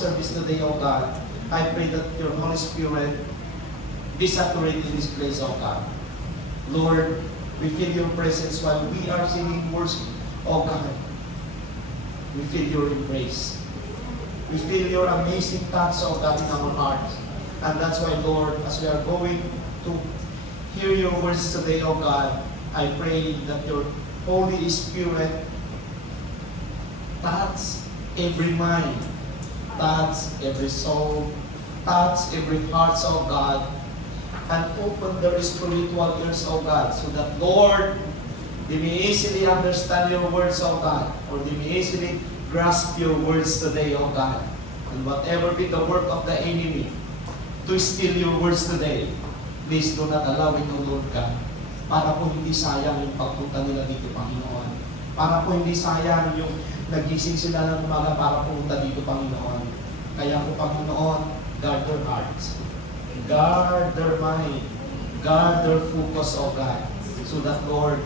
service today, O God. I pray that your Holy Spirit be saturated in this place, O God. Lord, we feel your presence while we are singing worship, O God. We feel your embrace. We feel your amazing touch, O God, in our hearts. And that's why, Lord, as we are going to hear your words today, O God, I pray that your Holy Spirit touch every mind, touch every soul, touch every heart, O God, and open their spiritual ears, O God, so that, Lord, they may easily understand your words, O God, or they may easily grasp your words today, O God. And whatever be the work of the enemy to steal your words today, please do not allow it, O Lord God, para po hindi sayang yung pagpunta nila dito, Panginoon. Para po hindi sayang yung nagising sila ng umaga para pumunta dito, Panginoon. Kaya po, Panginoon, guard their hearts, guard their mind, guard their focus, O God, so that, Lord,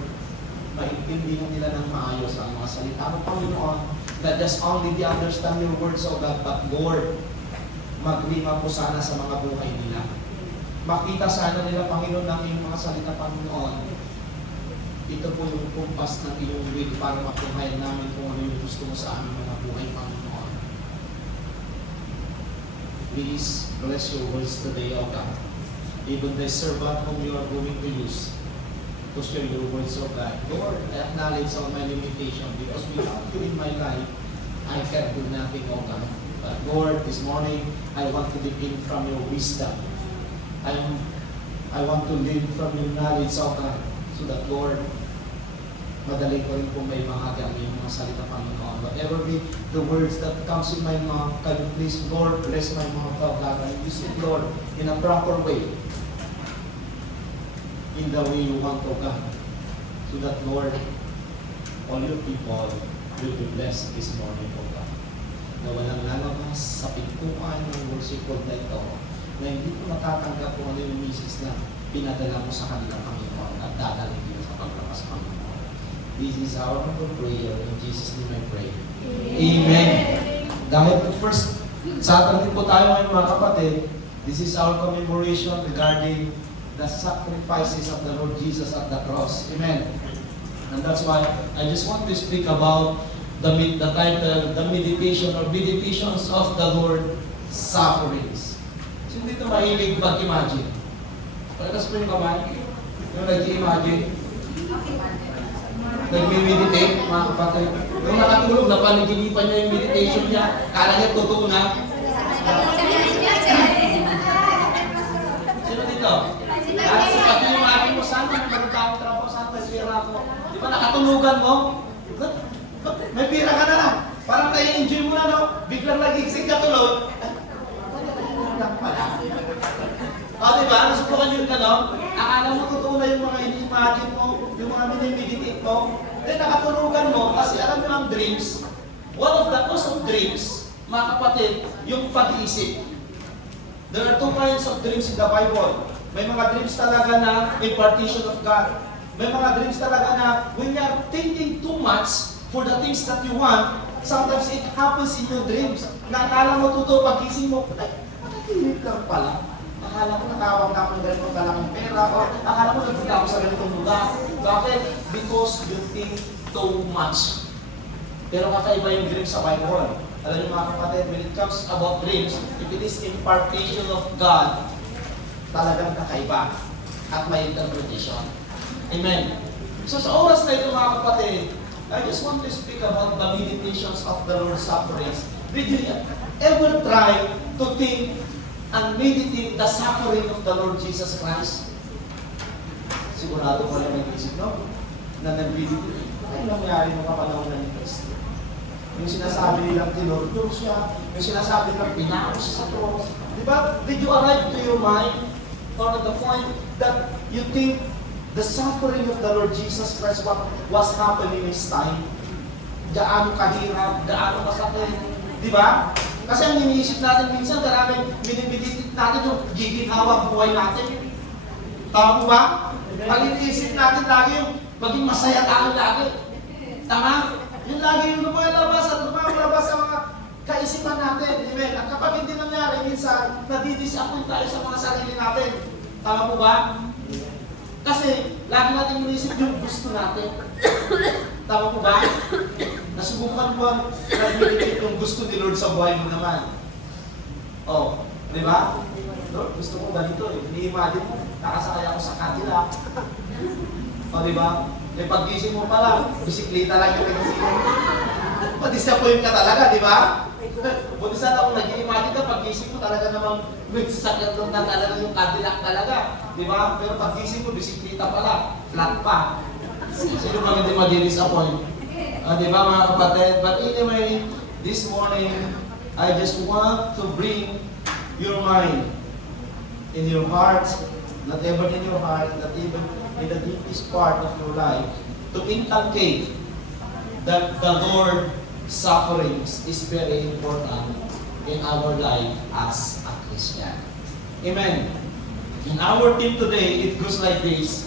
maintindihan nila ng maayos ang mga salita mo, Panginoon, not just only they understand your words, O God, but, Lord, maglima po sana sa mga buhay nila. Makita sana nila, Panginoon, ng iyong mga salita, Panginoon. Ito po yung kumpas ng iyong will para mapuhayan namin kung ano yung gusto mo sa aming mga buhay, Panginoon. Please bless your words today, O God. Even the servant whom you are going to use to share your words, O God. Lord, I acknowledge all my limitation because without you in my life, I can do nothing, O God. But Lord, this morning, I want to depend from your wisdom. I want to live from your knowledge, O God, so that, Lord, madali ko rin kung may mahagi ang iyong mga salita, Panginoon. Whatever be the words that comes in my mouth, can you please, Lord, bless my mouth, O God, and use it, Lord, in a proper way, in the way you want, O God, so that, Lord, all your people will be blessed this morning, O God. Na walang lalabas sa pintuan ng worship call na ito, na hindi ko matatanggap kung ano yung message na pinadala mo sa kanila, Panginoon, at dadalhin dito sa paglabas, Panginoon. This is our humble prayer. In Jesus' name I pray. Amen. Dahil first Saturday po tayo ngayon, mga kapatid, this is our commemoration regarding the sacrifices of the Lord Jesus at the cross. Amen. And that's why I just want to speak about the title, the meditation or meditations of the Lord sufferings. So hindi ito mahilig mag-imagine. Pagkas po yung kamay, yung nag-imagine, nag-meditate, mga kapatid. Nung nakatulog, napanaginipan niya yung meditation niya, kala niya totoo na. Sino dito? Sapat yung akin mo, saan ka nagkakang trabaho, saan may pira ko? Di ba nakatulugan mo? May pira ka na lang. Parang nai-enjoy mo na, no? Biglang nagising ka tulog. Lang pala. O, diba? Nasubukan yun ka, no? Akala mo totoo na yung mga ini-imagine mo, yung mga minimeditate mo. Then nakatulugan mo, kasi alam mo ang dreams. One of the cause of dreams, mga kapatid, yung pag-iisip. There are two kinds of dreams in the Bible. May mga dreams talaga na impartition of God. May mga dreams talaga na when you are thinking too much for the things that you want, sometimes it happens in your dreams. Nakakala mo totoo, pag-isip mo, ay, panaginip lang pala. Akala ko nakawag na ako ng ganitong kalaking pera, o akala ko nagpunta ako sa ganitong lugar. Bakit? Because you think too much. Pero kakaiba yung dreams sa Bible. Alam niyo mga kapatid, when it comes about dreams, if it is impartation of God, talagang kakaiba at may interpretation. Amen. So sa oras na ito mga kapatid, I just want to speak about the meditations of the Lord's sufferings. Did you ever try to think and meditate the suffering of the Lord Jesus Christ? Sigurado ko lang nag-isip, no? Na nag-meditate. Ano nangyari nung kapanahon ng Kristo? Yung sinasabi nilang tinurdur siya, yung sinasabi nilang pinako siya sa cross. Diba? Did you arrive to your mind or the point that you think the suffering of the Lord Jesus Christ, what was happening in his time? Gaano kahirap, gaano kasakit. Diba? Kasi ang iniisip natin minsan, maraming minimeditate natin yung giginhawa buhay natin. Tama po ba? Ang iniisip natin lagi yung maging masaya tayo lagi. Tama? Yung lagi yung lumalabas at lumalabas sa mga kaisipan natin. Amen? Ang nadidisappoint tayo sa mga sarili natin. Tama po ba? Kasi lagi natin inisip yung gusto natin. Tama po ba? Nasubukan mo nag-meditate yung gusto ni Lord sa buhay mo naman. Oh, di ba? Lord, gusto ko ganito eh. Ini-imagine mo, nakasakay ako sa Cadillac. O, di ba? May pag-gising mo pa lang, bisikleta lang yung nagising mo. Madisappoint ka talaga, di ba? Buti sana kung nag-i-imagine ka, pag-gising mo talaga namang may sasakyan doon na talaga yung Cadillac talaga. Di ba? Pero pag-gising mo, bisikleta pala, flat pa. Sino ba hindi mag-disappoint? Di ba mga kapatid? But anyway, this morning, I just want to bring your mind in your heart, not even in your heart, not even in the deepest part of your life, to inculcate that the Lord's sufferings is very important in our life as a Christian. Amen. In our team today, it goes like this.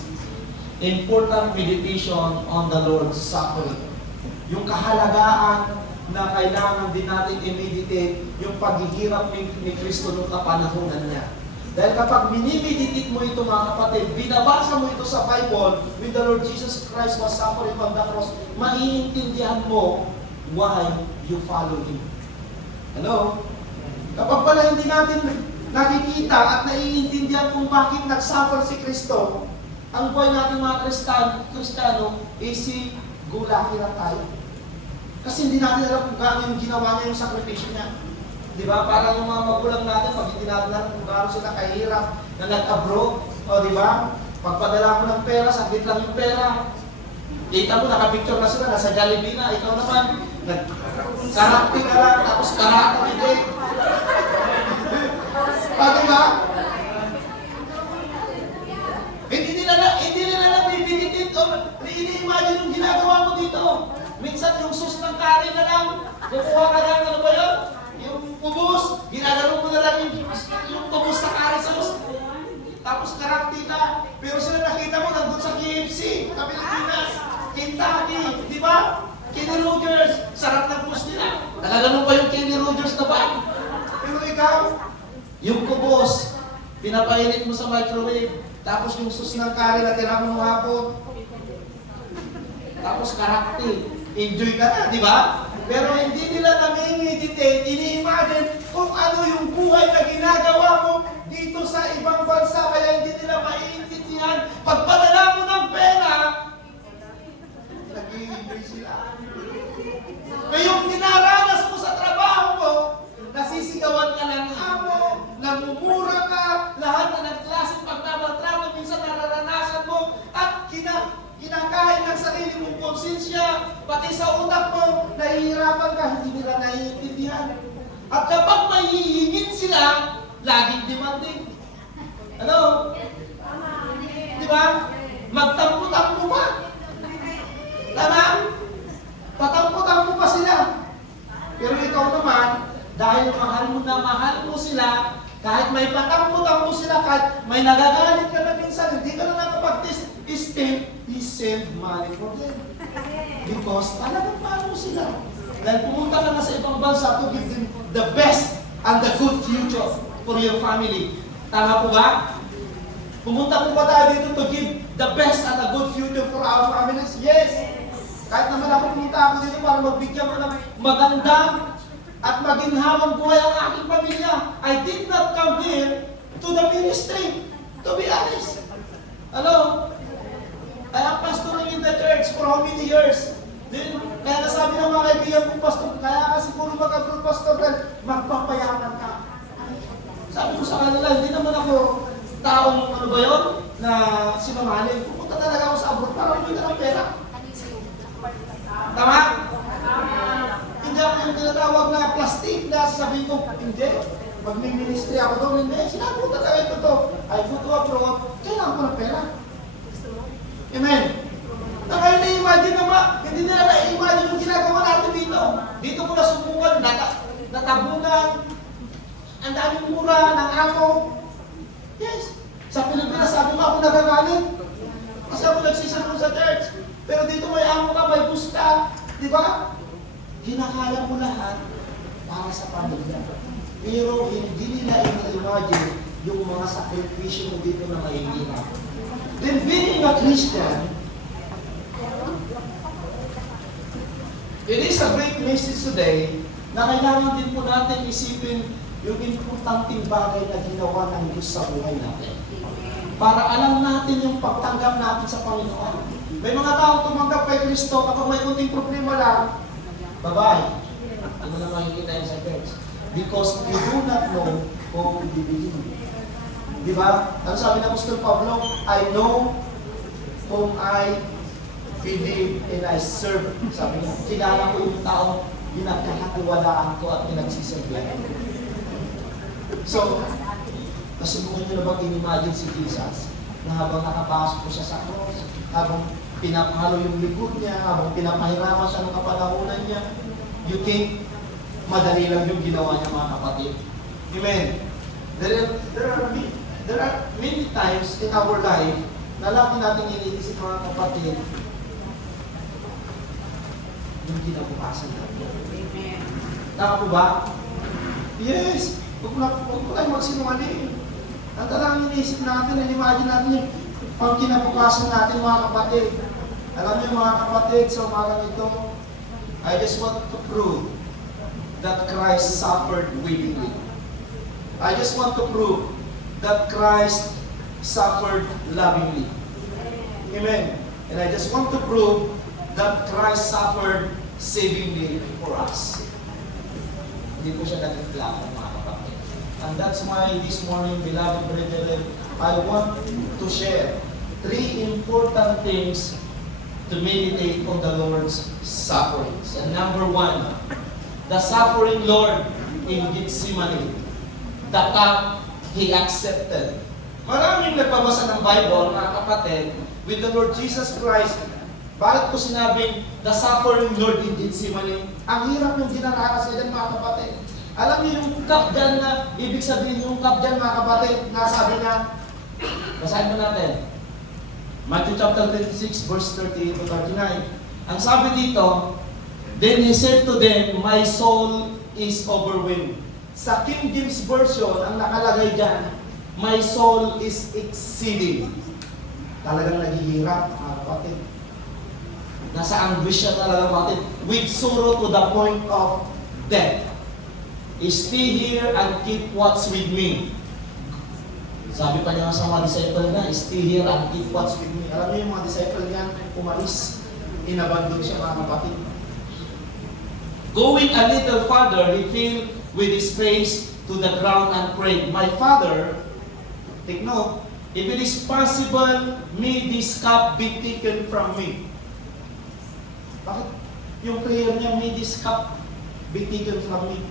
Important meditation on the Lord's suffering. Yung kahalagaan na kailangan din natin i-meditate yung paghihirap ni Kristo noong kapanahunan niya. Dahil kapag minimeditate mo ito mga kapatid, binabasa mo ito sa Bible, when the Lord Jesus Christ was suffering on the cross, maiintindihan mo why you follow Him. Hello? Kapag pala hindi natin nakikita at naiintindihan kung bakit nagsuffer si Kristo, ang buhay natin mga Kristiyano is si gulaki na tayo. Kasi hindi natin alam kung gaano yung ginawa niya yung sakripisyo niya. Di ba? Parang yung mga magulang natin, pag hindi natin alam kung gaano sila kahirap na nag-abroad, o di ba? Pagpadala mo ng pera, saglit lang yung pera. Kita mo, nakapicture na sila, nasa Jollibee na. Ikaw naman, nag-karate ka lang, tapos karate hindi. Di ba? Hindi nila nabibigit o ini-imagine yung ginagawa mo dito. Minsan yung sus ng kanin na lang, kukuha ka lang, ano ba yun? Yung kubos, ginagano mo na lang yung kubos na kanin sa sus. Tapos karakti na. Pero sila nakita mo, nandun sa KFC, sa Pilipinas, Kentucky, di ba? Kenny Rogers, sarap ng pus nila. Nakaganon pa yung Kenny Rogers na ba? Pero ikaw, yung kubos, pinapainit mo sa microwave, tapos yung sus ng kanin na tira mo ng hapon, tapos karakti. Enjoy ka na, di ba? Pero hindi nila nami-meditate, ini-imagine kung ano yung buhay na ginagawa mo dito sa ibang bansa, kaya hindi nila maiintindihan. Pagpadala mo ng pera, nag-i-enjoy sila. Kaya yung dinaranas mo sa trabaho mo, nasisigawan ka ng amo, namumura ka, lahat na nagklaseng pagbabatrato, minsan nararanasan mo, at kinakain ng sarili mong konsensya, pati sa utak mo, nahihirapan ka, hindi nila naiintindihan. At kapag mahihingin sila, laging demanding. Ano? Di ba? Magtampo-tampo pa. Tama? Patampo-tampo pa sila. Pero ikaw naman, dahil mahal mo sila, kahit may patampo-tampo sila, kahit may nagagalit ka na minsan, hindi ka na nakapag-test, He sent money for them. Because talagang paano sila. Dahil pumunta ka na sa ibang bansa to give them the best and the good future for your family. Tama po ba? Pumunta po ba tayo dito to give the best and the good future for our families? Yes! Kahit naman ako pumunta ako dito para magbigyan ko ng magandang at maginhawang buhay ang aking pamilya. I did not come here to the ministry, to be honest. Hello? I am pastoring in the church for how many years? Then, kaya nasabi ng mga kaibigan kong pastor, kaya ka siguro mag-abroad pastor dahil magpapayaman ka. Sabi ko sa kanila, hindi naman ako taong ano ba yun, na sinamaling. Pupunta talaga ako sa abroad para hindi ka ng pera. Tama? Hindi ako yung tinatawag na plastic na sasabihin ko, hindi. Mag-ministry ako doon, hindi. Sinabi ko talaga ito to. I go to abroad, kailangan ko ng pera. Amen. Kaya na-imagine naman, hindi nila na-imagine yung ginagawa natin dito. Dito ko nasubukan, natabunan, ang daming mura ng amo. Yes. Sa Pilipinas, sabi mo ako nagagalit. Kasi ako nagsisarong sa church. Pero dito may amo ka, may bus ka. Di ba? Ginakaya mo lahat para sa pamilya. Pero hindi nila ina-imagine yung mga sakripisyo mo dito na mahihirap. Then being a Christian, it is a great message today na kailangan din po natin isipin yung importanteng bagay na ginawa ng Diyos sa buhay natin. Para alam natin yung pagtanggap natin sa Panginoon. May mga taong tumanggap kay Kristo kapag may kunting problema lang, bye-bye. Ano na makikita yun sa church? Because you do not know whom you believe. Di ba? Ano sabi ng Apostol Pablo? I know whom I believe and I serve. Sabi niya, kilala ko yung taong pinagkakatiwalaan ko at pinagsiserbihan. So, nasubukan niyo na bang in-imagine si Jesus na habang nakapasok po siya sa cross, habang pinapahalo yung likod niya, habang pinapahiraman siya ng kapanahunan niya, you think madali lang yung ginawa niya, mga kapatid. Amen. There are many times in our life na lagi natin iniisip, mga kapatid, yung kinabukasan natin. Amen. Tama po ba? Yes. Huwag po tayo magsinungaling. Ang talagang iniisip natin, imagine natin yung pang kinabukasan natin, mga kapatid. Alam niyo, mga kapatid, sa umagang ito, I just want to prove that Christ suffered willingly. I just want to prove that Christ suffered lovingly. Amen. And I just want to prove that Christ suffered savingly for us. Hindi po siya nagreklamo, mga kapatid. And that's why this morning, beloved brethren, I want to share 3 important things to meditate on the Lord's sufferings. And number 1, the suffering Lord in Gethsemane. The cup He accepted. Maraming nagbabasa ng Bible, mga kapatid, with the Lord Jesus Christ. Bakit ko sinabing the suffering Lord in Gethsemane? Ang hirap yung dinaranas niya dyan, mga kapatid. Alam niyo yung cup dyan na, ibig sabihin yung cup dyan, mga kapatid, na sabi niya, basahin mo natin. Matthew chapter 26, verse 38 to 39. Ang sabi dito, then He said to them, my soul is overwhelmed. Sa King James Version, ang nakalagay dyan, my soul is exceeding. Talagang naghihirap, mga kapatid. Nasa anguish siya talaga, kapatid. With sorrow to the point of death. Stay here and keep watch with me. Sabi pa niya sa mga disciple niya, stay here and keep watch with me. Alam niyo yung mga disciple niya, umalis. Inabandon siya, mga kapatid. Going a little farther, he fell with his face to the ground and prayed, my Father, take note, if it is possible, may this cup be taken from me. Bakit? Yung prayer niya, may this cup be taken from me.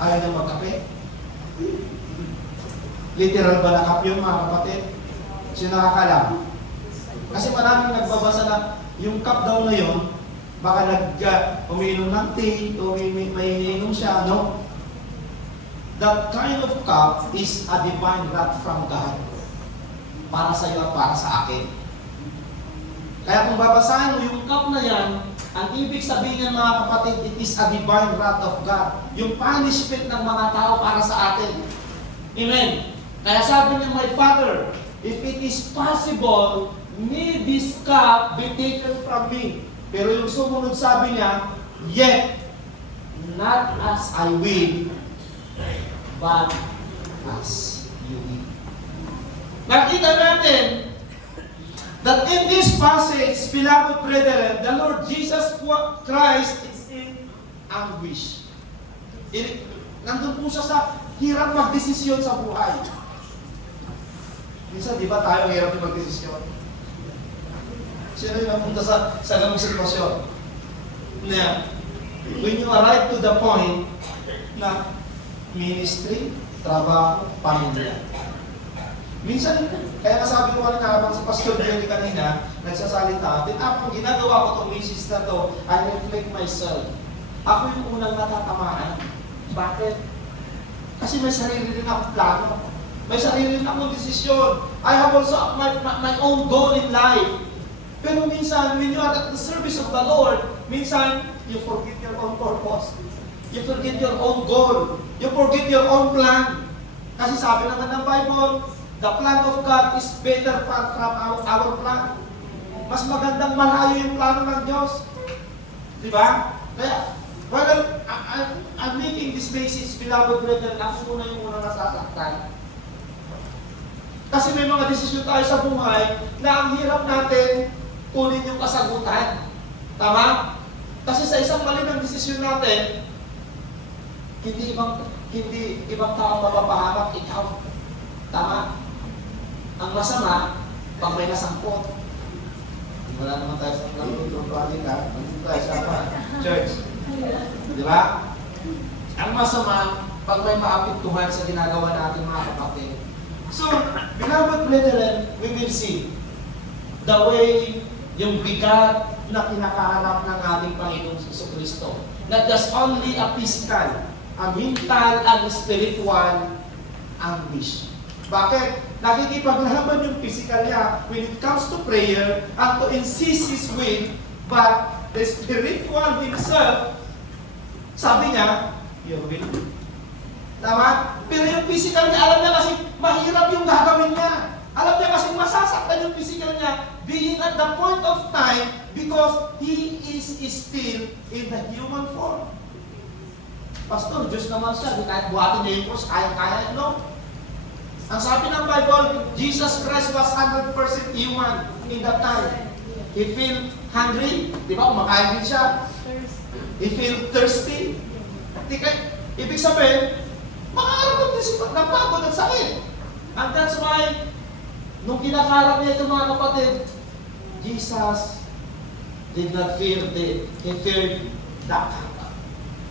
Ayaw na magkape? Literal ba na cup yun, mga kapatid? Sino nakakalam? Kasi maraming nagbabasa na yung cup daw na yun, baka umiinom ng tea, o may iniinom siya, no? That kind of cup is a divine wrath from God. Para sa iyo at para sa akin. Kaya kung babasahin mo yung cup na yan, ang ibig sabihin niya, mga kapatid, it is a divine wrath of God. Yung punishment ng mga tao para sa atin. Amen. Kaya sabi niya, my Father, if it is possible, may this cup be taken from me. Pero yung sumunod sabi niya, yet, not as I will, but as you will. Nakita natin that in this passage, beloved brethren, the Lord Jesus Christ is in anguish. Nandun po siya sa hirap magdesisyon sa buhay. Minsan, di ba tayo hirap magdesisyon? Sino yung napunta sa ganung sitwasyon? Na, when you arrive to the point na ministry, trabaho, pamilya. Minsan, kaya kasabi ko kanina, habang si Pastor Jerry kanina, nagsasalita, din ako, ginagawa ko itong message na to, I reflect myself. Ako yung unang natatamaan. Bakit? Kasi may sarili rin akong plano. May sarili rin akong desisyon. I have also my own goal in life. Pero minsan, when you are at the service of the Lord, minsan, you forget your own purpose. You forget your own goal. You forget your own plan. Kasi sabi naman ng Bible, the plan of God is better far from our plan. Mas magandang malayo yung plano ng Diyos. Di ba? Kaya, well, I'm making this message, beloved brethren, ako muna yung unang nasasaktan. Kasi may mga desisyon tayo sa buhay na ang hirap natin kunin yung kasagutan. Tama? Kasi sa isang mali ng desisyon natin, hindi ibang tao mapapahamak, ikaw. Tama? Ang masama, pag may nasangkot. Wala naman tayo sa pagkakulit ka. Nandito tayo sa church. Di ba? Ang masama, pag may maapektuhan sa ginagawa natin mga kapatid. So, beloved brethren, we will see the way yung bigat na kinakaharap ng ating Panginoong Jesucristo. Not just only a physical, a mental and spiritual anguish. Bakit? Nakikipaglaban yung physical niya when it comes to prayer and to insist his will, but the spiritual himself, sabi niya, your will. Tama? Pero yung physical niya, alam niya kasi mahirap yung gagawin niya. Alam niya kasi masasaktan yung physical niya being at the point of time because he is still in the human form. Pastor, Diyos naman siya. Kahit buhatin niya yung cross, kaya-kaya, no? Ang sabi ng Bible, Jesus Christ was 100% human in that time. He feel hungry. Di ba? Kumakain din siya. He feel thirsty. Ibig sabihin, makakaramdam din siya ng pagod at sakit. And that's why, nung kinakarap niya ito mga kapatid, Jesus did not fear death. He feared death.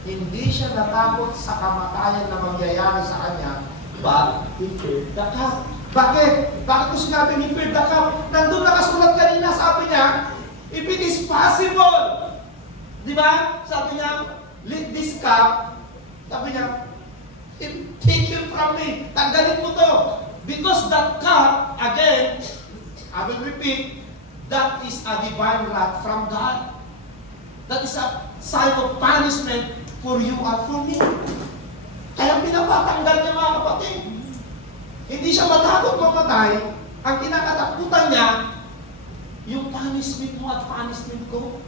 Hindi siya natakot sa kamatayan na mangyayari sa kanya, but he feared the cup. Bakit? Bakit ko sinabi he feared the cup? Nandun nakasulat kanina, sabi niya, if it is possible, di ba? Sabi niya, let this cup, sabi niya, take it from me, tanggalin mo to. Because that cup, again, I will repeat, that is a divine wrath from God. That is a sign of punishment for you and for me. Kaya pinapatanggal niya mga kapatid. Hindi siya matakot mamatay. Ang kinakatakutan niya, yung punishment mo at punishment ko.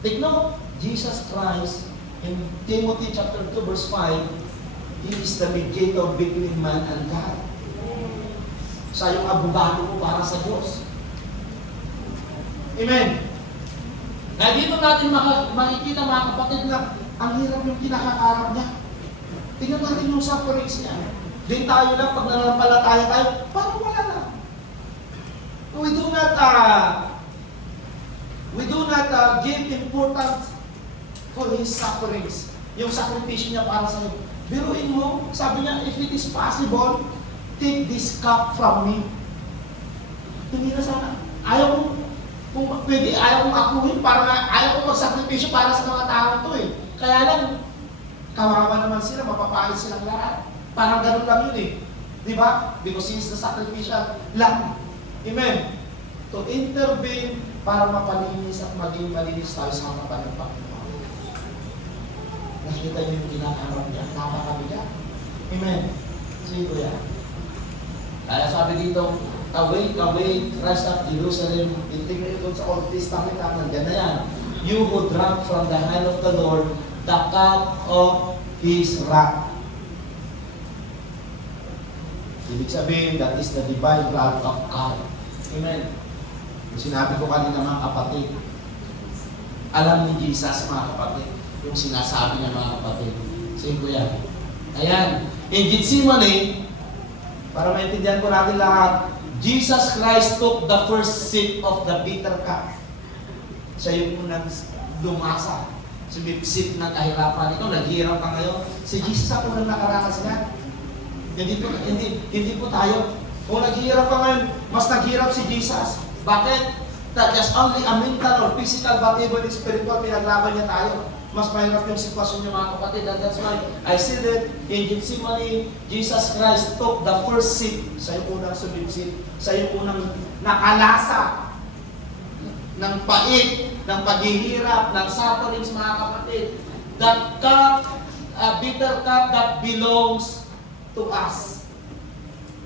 Tignan, Jesus Christ, in Timothy chapter 2 verse 5, He is the mediator between man and God. Siya yung abogado mo para sa Diyos. Amen. Na dito natin makikita mga kapatid na ang hirap yung kinakakarap niya. Tingnan natin yung sufferings niya. Di tayo lang, pag nananampalataya tayo, parang wala na. We do not give importance for his sufferings. Yung sakripisyo niya para sa iyo. Biruin mo, sabi niya, if it is possible, take this cup from me. Hindi na sana. Ayaw kung pwede, ayaw kong akuhin, ayaw kong magsakripisyo para sa mga tao to eh. Kaya lang, kawawa naman sila, mapapalis silang lahat. Parang ganun lang yun eh. Di ba? Because he is the sacrificial lamb. Amen. To intervene para mapalinis at maging malinis tayo sa harapan ng Panginoon. Nakita niyo yung kinakarap niya, napakabigat. Amen. Sige kuya. Kaya sabi dito, awake, Christ of Jerusalem. Tingnan ito sa Old Testament, nandiyan na yan. You who drank from the hand of the Lord, the cup of His wrath. Ibig sabihin, that is the divine wrath of God. Amen. Yung sinabi ko kanina mga kapatid, alam ni Jesus mga kapatid, yung sinasabi niya mga kapatid. Sige kuya. Ayan. In Gethsemane, para maintindihan ko natin lahat, Jesus Christ took the first sip of the bitter cup. Siya yung unang lumasa. Sumipsip ng kahirapan. Ikaw, naghihirap ka ngayon. Si Jesus ang unang nakaranas niya. Hindi po tayo. Kung naghihirap ka ngayon, mas naghihirap si Jesus. Bakit? That just only a mental or physical but even spiritual, pinaglaban niya tayo. Mas mahirap yung sitwasyon niya mga kapatid. And that's why I said that in Gethsemane, Jesus Christ took the first sip. Sa yung unang sumipsip. Sa yung unang nakalasa ng pait, ng paghihirap, ng sufferings mga kapatid. That cup, a bitter cup that belongs to us.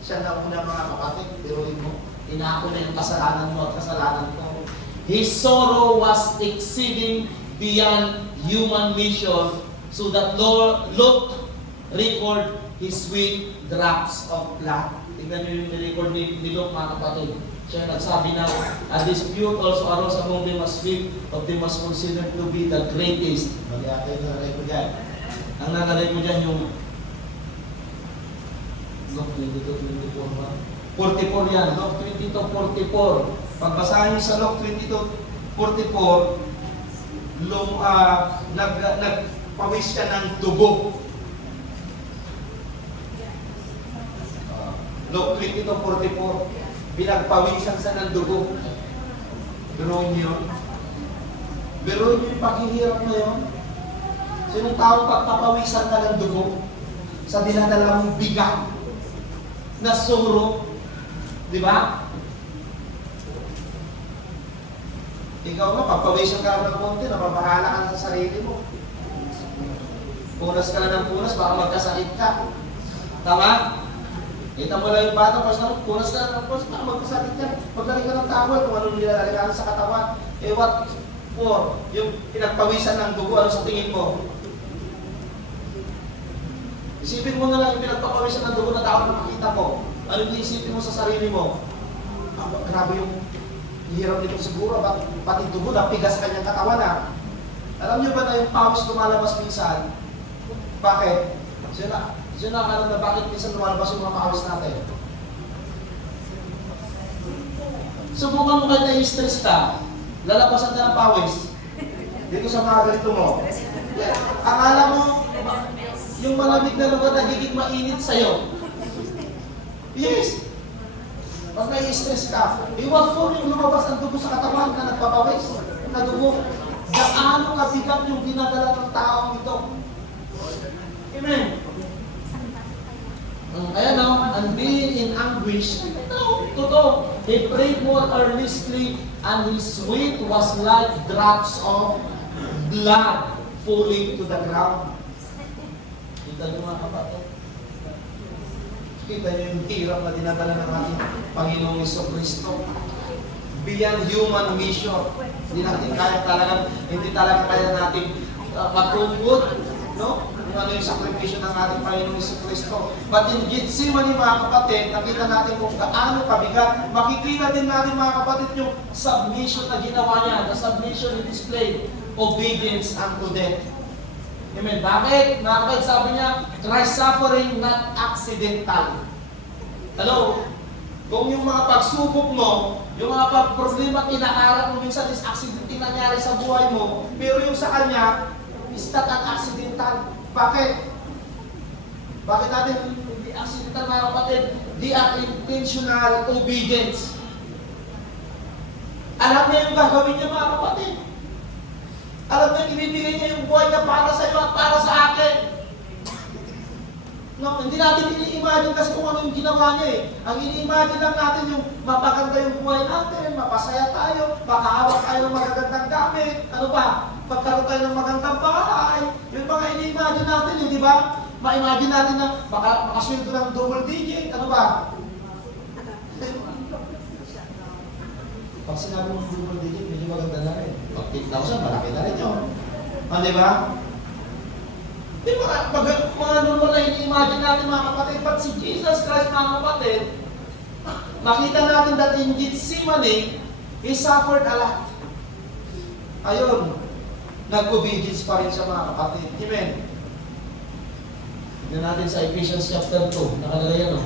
Siya na una mga kapatid, biruin mo, inako na yung kasalanan mo at kasalanan ko. His sorrow was exceeding beyond human measure, so that Lord record his sweet drops of blood. Tingnan nyo yung nirecord ni Luke mga kapatid. Siya nagsabi na, a dispute also arose among them as sweet of them was considered to be the greatest. Mag-iakay yung nangalay ko dyan. Ang nangalay ko dyan yung Luke 22:24 ba? 44 yan, Luke 22:44. Pagbasahin niyo sa Luke 22:44, nagpawis siya ng dugo. Luke 22:44, pinagpawisan siya ng dugo. Biruin niyo yun. Biruin niyo yung paghihirap na yun. Sinong tao pagpapawisan ka ng dugo sa dinadala mong bigat na suro? Di ba? Ikaw nga, pagpawisan ka ng konti, napabahala ka na sa sarili mo. Punas ka na ng punas, baka magkasakit ka. Tama? Kita mo lang yung bata, punas ka na ng punas, baka magkasakit ka. Pagdaling ka ng towel, kung anong nilalalikan sa katawan. Eh what for? Yung pinagpawisan ng dugo, ano sa tingin mo? Isipin mo na lang yung pinagpapawisan ng dugo na tao na makita mo. Ano yung isipin mo sa sarili mo? Grabe yung hirap nito siguro, pati dugo, napigas kanyang katawan na. Alam niyo ba na yung pawis lumalabas minsan? Bakit? Sino nakakalam na bakit minsan lumalabas yung mga pawis natin? Subukan mo kahit na-stress ka, lalabasan ka ng pawis. Dito sa mga ganito mo. Akala mo, yung malamig na lugar nagiging mainit sa'yo. Yes! Pag nai-stress ka, what for yung lumabas ang dugo sa katawan na nagpapawis? Na dugo. Gaano kabigat yung ginadala ng taong ito? Amen. Ayan o, and being in anguish, totoo. He prayed more earnestly, and his sweat was like drops of blood falling to the ground. Kita niyo mga kapatid. Kita niyo yung hirap na dinadala ng ating Panginoong Jesucristo. Beyond human mission. Hindi talaga kaya natin matungkot, no? Kung ano yung sakripisyo ng ating Panginoong Jesucristo. But in Gethsemane mga kapatid, nakita natin kung gaano kabigat. Makikita din natin mga kapatid yung submission na ginawa niya. The submission he displayed, obedience unto death. Amen. Bakit? Mga kapatid, sabi niya, Christ's suffering not accidental. Hello? Kung yung mga pagsubok mo, yung mga problema kinaharap mo minsan is accidental nangyari sa buhay mo, pero yung sa kanya, is not an accidental. Bakit? Bakit natin hindi accidental mga kapatid? Di at intentional obedience. Alam niya yung gagawin niya mga kapatid. Alam niya, ibibigay niya yung buhay niya para sa iyo at para sa akin. No, hindi natin ini-imagine kasi kung ano yung ginawa niya eh. Ang ini-imagine lang natin yung mapaganda yung buhay natin, mapasaya tayo, makahawak tayo ng magagandang gamit, ano ba? Pagkaroon tayo ng magandang bahay. Yung mga ini-imagine natin yun, di ba? Ma-imagine natin na makasweldo ng double digit, ano ba? Pag sinabi mo double digit, medyo maganda na rin. Pag 10,000, malaki na rin yun. Di ba? Di ba, mga normal na ini-imagine natin mga kapatid, but si Jesus Christ mga kapatid, makita natin that in Gethsemane, He suffered a lot. Ayun, nag-obedience pa rin siya mga kapatid. Amen. Tignan natin sa Ephesians chapter 2, nakalagay yan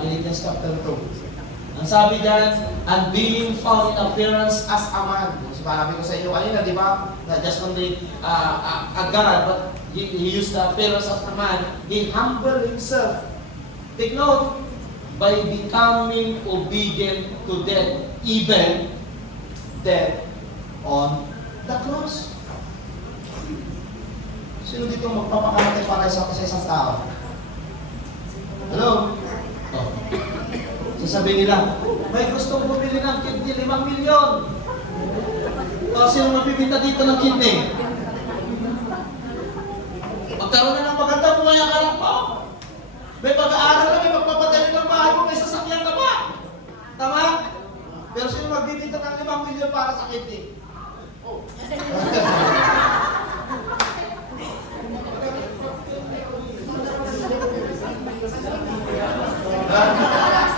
Philippians chapter 2. Ang sabi dyan, and being found in appearance as a man. Sinabi ko sa inyo kanina, di ba? Not just only a God, but He used the appearance of a man. He humbled Himself. Take note, by becoming obedient to death, even death on the cross. Sino dito magpapakamatay para sa isang tao? Hello? Oh. Sasabihin nila, may gustong bumili ng kidney, 5 milyon. O, sino magbibinta dito ng kidney? magkaroon na ng maganda buhay ang anak mo. May pag-aaral na, may magpapatayo ng bahay mo, may sasakyan ka pa. Tama? Pero sino magbibigay ng 5 milyon para sa kidney? Oh.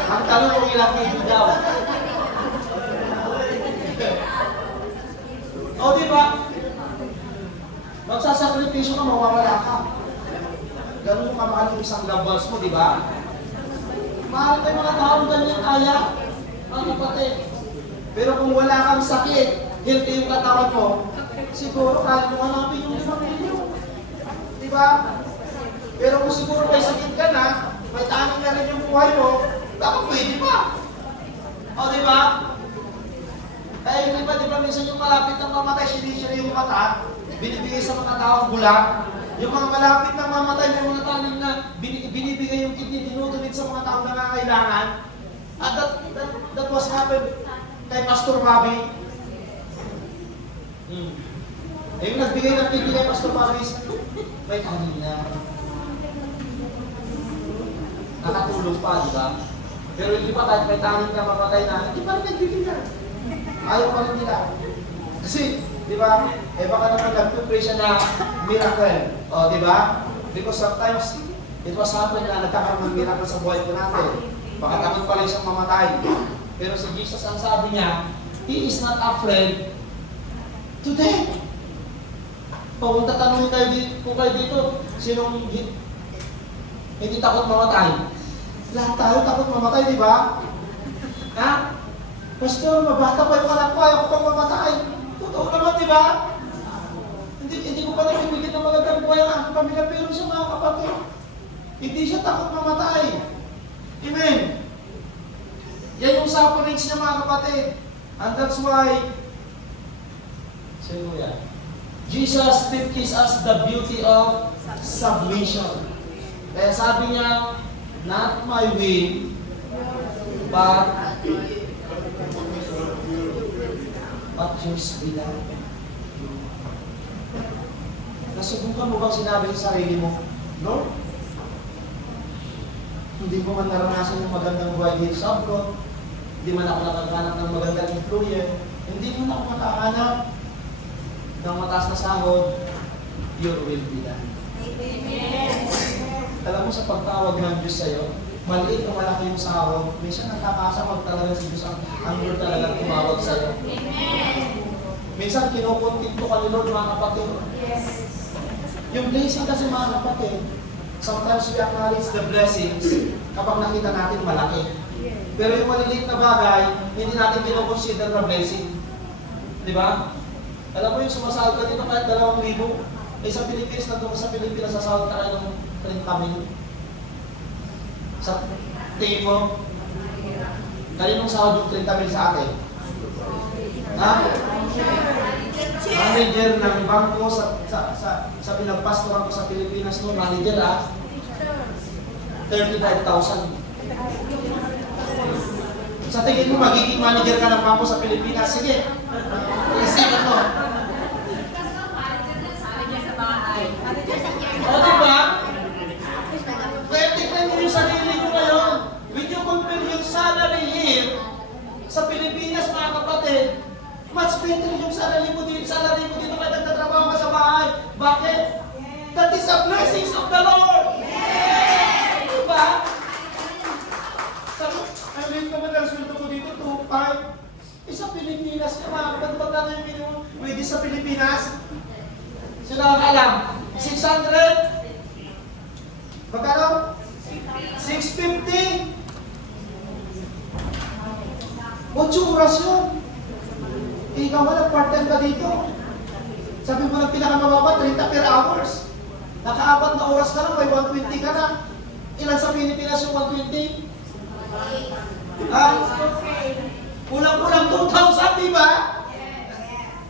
Ang tanong kung ilang kidney daw. O, di ba? Magsasakripisyo ka, mawawala ka. Ganun yung kamahal yung isang loved ones mo, di ba? Mahal tayo mga taong ganyan kaya, mga kapatid. Pero kung wala kang sakit, healthy yung katawan mo, siguro kaya mo hanapin yung 5 milyon. Di ba? Pero kung siguro may sakit ka na, may tanging na rin yung buhay mo, baka pwede pa. O, di ba? Kaya hindi pa, di ba, minsan yung malapit ng mamatay, sinisira yung mata, binibigay sa mga taong bulag. Yung mga malapit na mamatay, may mga taning na binibigay yung kidney, dinudunit sa mga taong nangangailangan. At that was happened kay Pastor Bobby. Yung nagbigay ng kidney kay Pastor Bobby, may taning na. Nakatulog pa, di ba? Pero hindi pa kahit may taning na mamatay na, hindi pa rin nagbibigay. Ayaw pa rin nila. Kasi, di ba, baka naman nag-pray siya na miracle. O, di ba? Because sometimes, it was happen na nagkakaroon ng miracle sa buhay ko natin. Baka takot pa rin siyang mamatay. Pero si Jesus, ang sabi niya, He is not afraid to death. Kung tatanungin kayo dito, sinong hindi takot mamatay? Lahat tayo takot mamatay, di ba? Ha? Pastor, mabata pa yung anak ko, ayaw ko pang mamatay. Totoo naman, di ba? Hindi ko pa nabibigyan ng magandang buhay ang aking pamilya, pero siya mga kapatid. Hindi siya takot mamatay. Amen? Yan yung sufferings niya mga kapatid. And that's why, sino yan? Jesus teaches us the beauty of submission. Kaya sabi niya, not my will, but yours be done. Nasubukan mo bang sinabi sa sarili mo, Lord, hindi ko man naranasan yung magandang buhay dito sa abroad, hindi man ako nakakahanap ng magandang employer, hindi man ako makahanap ng mataas na sahod, your will be done. Amen. Alam mo sa pagtawag ng Diyos sa'yo, maliit o malaki yung sahod, minsan nakakasawag talaga si Diyos ang Lord talagang tumawag sa'yo. Amen. Minsan kinukuntinto ka ni Lord mga kapatid. Yes. Yung blessing kasi mga kapatid, sometimes we acknowledge the blessings kapag nakita natin malaki. Pero yung maliliit na bagay, hindi natin kinoconsider na blessing. Di ba? Alam mo yung sumasahod ka dito kahit 2,000, sa Pilipinas na doon sa Pilipinas, sasahod ka kayo ng 30,000. Sa tingin mo, kaninong sahod yung 30,000 sa atin? Ha? Manager ng bangko sa pinagpastoran ko sa Pilipinas no, manager 35,000. Sa tingin mo, magiging manager ka ng bangko sa Pilipinas? Sige. Isipan mo. O diba? Kaya tignan nyo yung sarili nyo ngayon. When you compare yung salary here sa Pilipinas, mga kapatid, much better yung salary mo dito kaya nagtatrabaho ka sa bahay. Bakit? That is the blessings of the Lord. Diba? Ang rin naman ang sweldo ko dito, 2,500. Sa Pilipinas, mga kapatid, magkano yung minimum wage sa Pilipinas? Sino nakakalam? 600? Magkano? 650? 8 oras yun. Ikaw mo nag-part-time ka dito. Sabi mo lang pinakamababa, 30 per hours. Naka-4 na oras ka lang, may 120 ka na. Ilan sa Pilipinas yung 120? Kulang-kulang 2,000, di ba?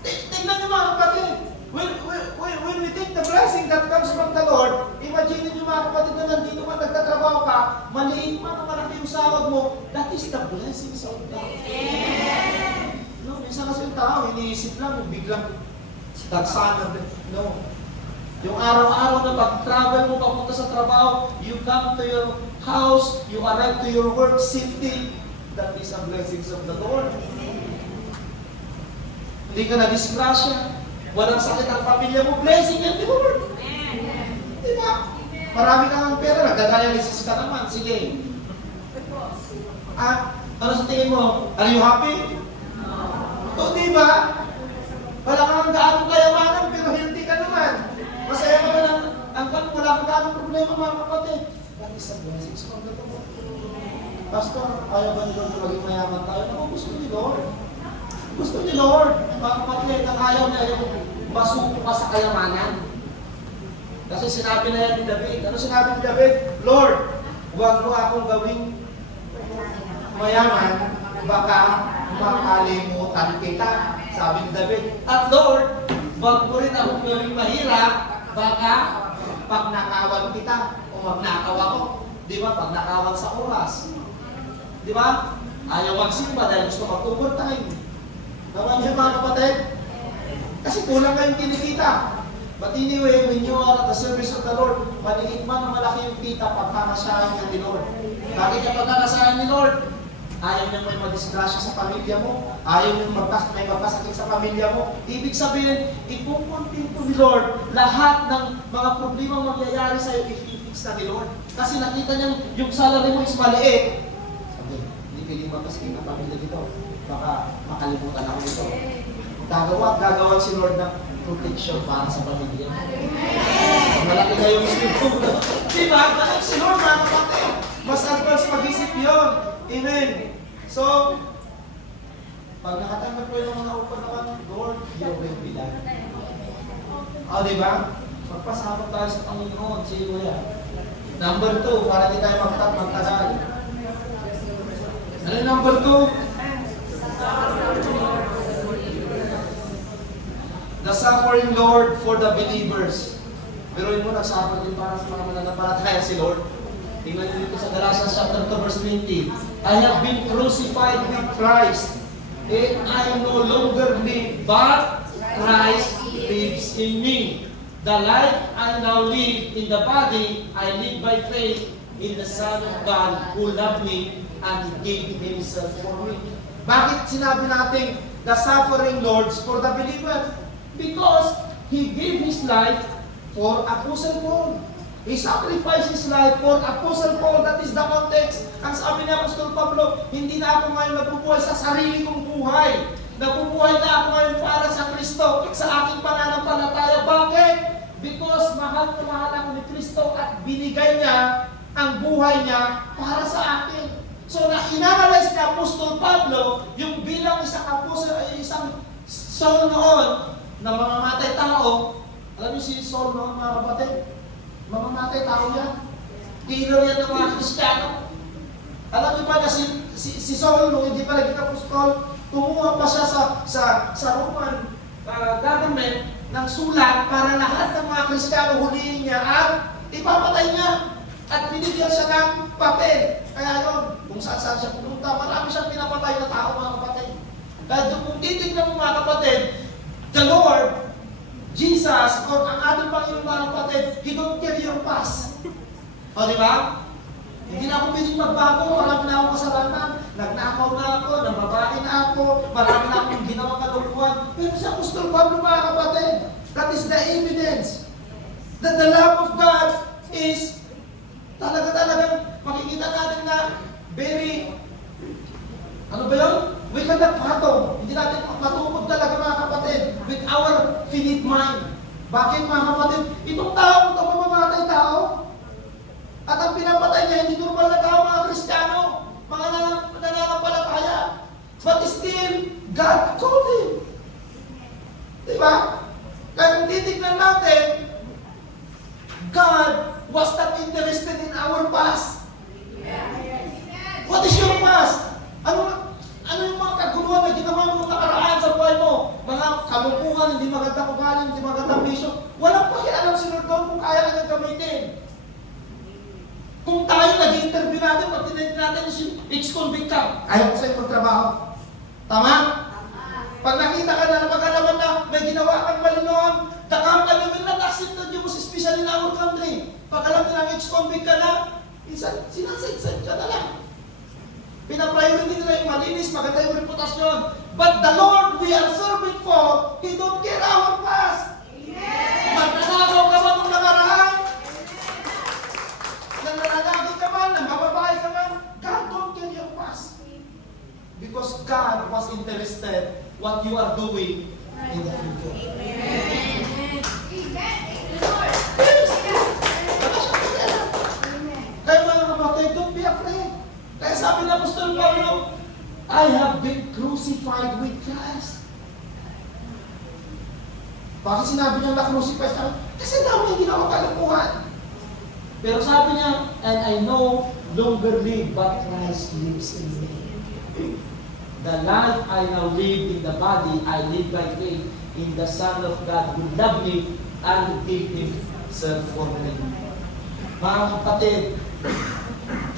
Tingnan niyo mga kapatid. When we take the blessing that comes from the Lord, imagine niyo mga kapatid na nandito ka, nagtatrabaho ka, maliit man o malaki yung sahod mo, that is the blessings of God. No, minsan kasi yung tao, iniisip lang, biglang dagsana. No. Yung araw-araw na pag-travel mo papunta sa trabaho, you come to your house, you arrive to your work safety, that is a blessing of the Lord. Hindi ka na-disgrasya, walang sakit ang pamilya mo, blessing yan, di ba, Lord? Di ba? Marami kang pera, nagda-dialysis ka naman, sige. Ano sa tingin mo? Are you happy? O, di ba? Wala kang gaano kayamanan, pero healthy ka naman. Masaya ka na lang, wala kang gaano problema, mga kapatid. That is a blessing from the Lord. Pastor, ayaw ba ni Lord na maging mayaman tayo? Ako, gusto ni Lord. Gusto ni Lord. Mga kapatid, ang ayaw niya yung masuko ka sa kayamanan. Kasi sinabi na yan ni David. Ano sinabi ni David? Lord, huwag mo akong gawing mayaman, baka makalimutan kita. Sabi ni David. At Lord, huwag mo rin akong gawing mahirap, baka pag nakawan kita o magnakaw ako. Di ba? Pag nakawan sa oras. Di ba? Ayaw magsimba dahil gusto mag-overtime. Naman yun mga kapatid. Kasi kulang kayong kinikita. But anyway, when you are at the service of the Lord, maliit man na malaki yung kita pagkakasahan niya ni Lord. Bakit yung pagkakasahan ni Lord? Ayaw niyang may madisgrasya sa pamilya mo. Ayaw niyang may magkasakit sa pamilya mo. Ibig sabihin, ipupuntin ni Lord lahat ng mga problema mangyayari sa iyo, i-fix na ni Lord. Kasi nakita niya yung salary mo is maliit. Sabi, hindi piliman kasi ng pamilya dito. Baka makalimutan ako dito. Gagawa si Lord ng protection para sa pamilya. Malaki na yung sleep. Diba? Ganun si Lord, mga kapatid. Mas advance mag-isip yun. Amen. So, pag nakatanggap ko yung mga upan naman, Lord, your will be done. O, diba? Magpasabot tayo sa Panginoon, si Kuya. Number 2, para di tayo magtagal. Ano yung number 2? The suffering Lord for the believers. Pero yun mo, nagsuffer din para sa mga mananampalataya si Lord. Tingnan niyo dito sa Galatians chapter 2 verse 20. I have been crucified with Christ, and I no longer live, but Christ lives in me. The life I now live in the body, I live by faith in the Son of God who loved me and gave Himself for me. Bakit sinabi natin the suffering Lords for the believer? Because He gave His life for Apostle Paul. He sacrificed His life for Apostle Paul. That is the context. Ang sabi ni Apostol Pablo, hindi na ako ngayon nabubuhay sa sarili kong buhay. Nabubuhay na ako ngayon para sa Kristo, sa aking pananampalataya. Bakit? Because mahal na mahal ako ni Kristo at binigay niya ang buhay niya para sa akin. So na inanalyze ni Apostol Pablo yung bilang isang apostle ay isang Saul noon na mamamatay tao. Alam niyo si Saul noon, mga kapatid? Mamamatay tao yan. Killer yan ng mga Kristiyano. Alam niyo ba na si Saul, nung hindi pa naging apostol, kumuha pa siya sa Roman government ng sulat para lahat ng mga Kristiyano huliin niya at ipapatay niya. At binigyan siya ng papel. Kaya yun, kung saan siya pumunta, marami siyang pinapatay na tao, mga kapatid. Dahil kung titignan mo, mga kapatid, the Lord, Jesus, or ang ating Panginoon, mga kapatid, He don't care your past. O, di ba? Hindi na ako pwedeng magbago, marami na akong kasalanan, nagnakaw na ako, nababae na ako, marami na akong ginawang kaluluhan. Pero sa Apostol Pablo, mga kapatid, that is the evidence that the love of God is talagang makikita natin na very, ano ba yun? We cannot fathom. Hindi natin matungkod talaga, mga kapatid, with our finite mind. Bakit, mga kapatid? Itong tao, itong mamamatay tao, at ang pinapatay niya, hindi normal na tao, mga Kristiyano, mga nananampalataya. But still, God called him. Diba? Kaya kung titignan natin, God was not interested in our past. What is your past? Ano yung mga kaguluhan na ginawa mo nung nakaraan sa buhay mo? Mga kalungkuhan, hindi magandang ugali, hindi magandang bisyo. Walang pakialam si Lord doon kung kaya ka niyang gamitin. Kung tayo nag-interview natin, pag tinanong natin yung ex-convict ka, ayaw ko sa'yo magtrabaho. Tama? Pag nakita ka na magkalaman na may ginawa kang mali noon, the company will not accept you especially in our country. Pag alam nilang ex-convict ka na, sinasit-sit ka na lang. Pinapriority nila yung malinis, maganda yung reputasyon. But the Lord we are serving for, He don't care our past. Magnanakaw ka ba nung nakaraan? Nananalagi ka man, nangbababae ka man, God don't care your past. Because God was interested what you are doing in the future. Kaya mga kapatid, don't be afraid. Kaya sabi ng Apostol Pablo, I have been crucified with Christ. Bakit sinabi niya na-crucify siya? Kasi dami yung ginawa kalungkuhan. Pero sabi niya, and I no longer live, but Christ lives in me. The life I now live in the body, I live by faith in the Son of God who loved me and gave Himself for me. Mga kapatid,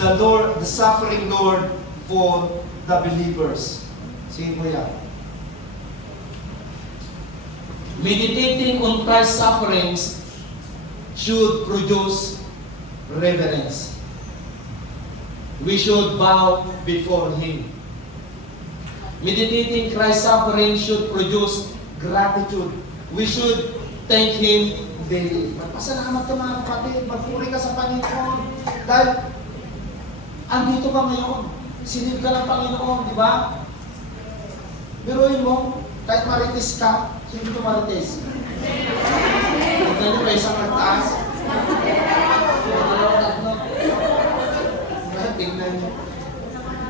the Lord, the suffering Lord for the believers. Sige po yan. Meditating on Christ's sufferings should produce reverence. We should bow before Him. Meditating Christ's suffering should produce gratitude. We should thank Him daily. Magpasalamat ka mga kapatid, magpuri ka sa Panginoon. Dahil andito ka ngayon. Sinib ka ng Panginoon, di ba? Biruin mo, kahit marites ka, sino ito marites? Tignan nyo kayo isang nagtaas. Tignan nyo.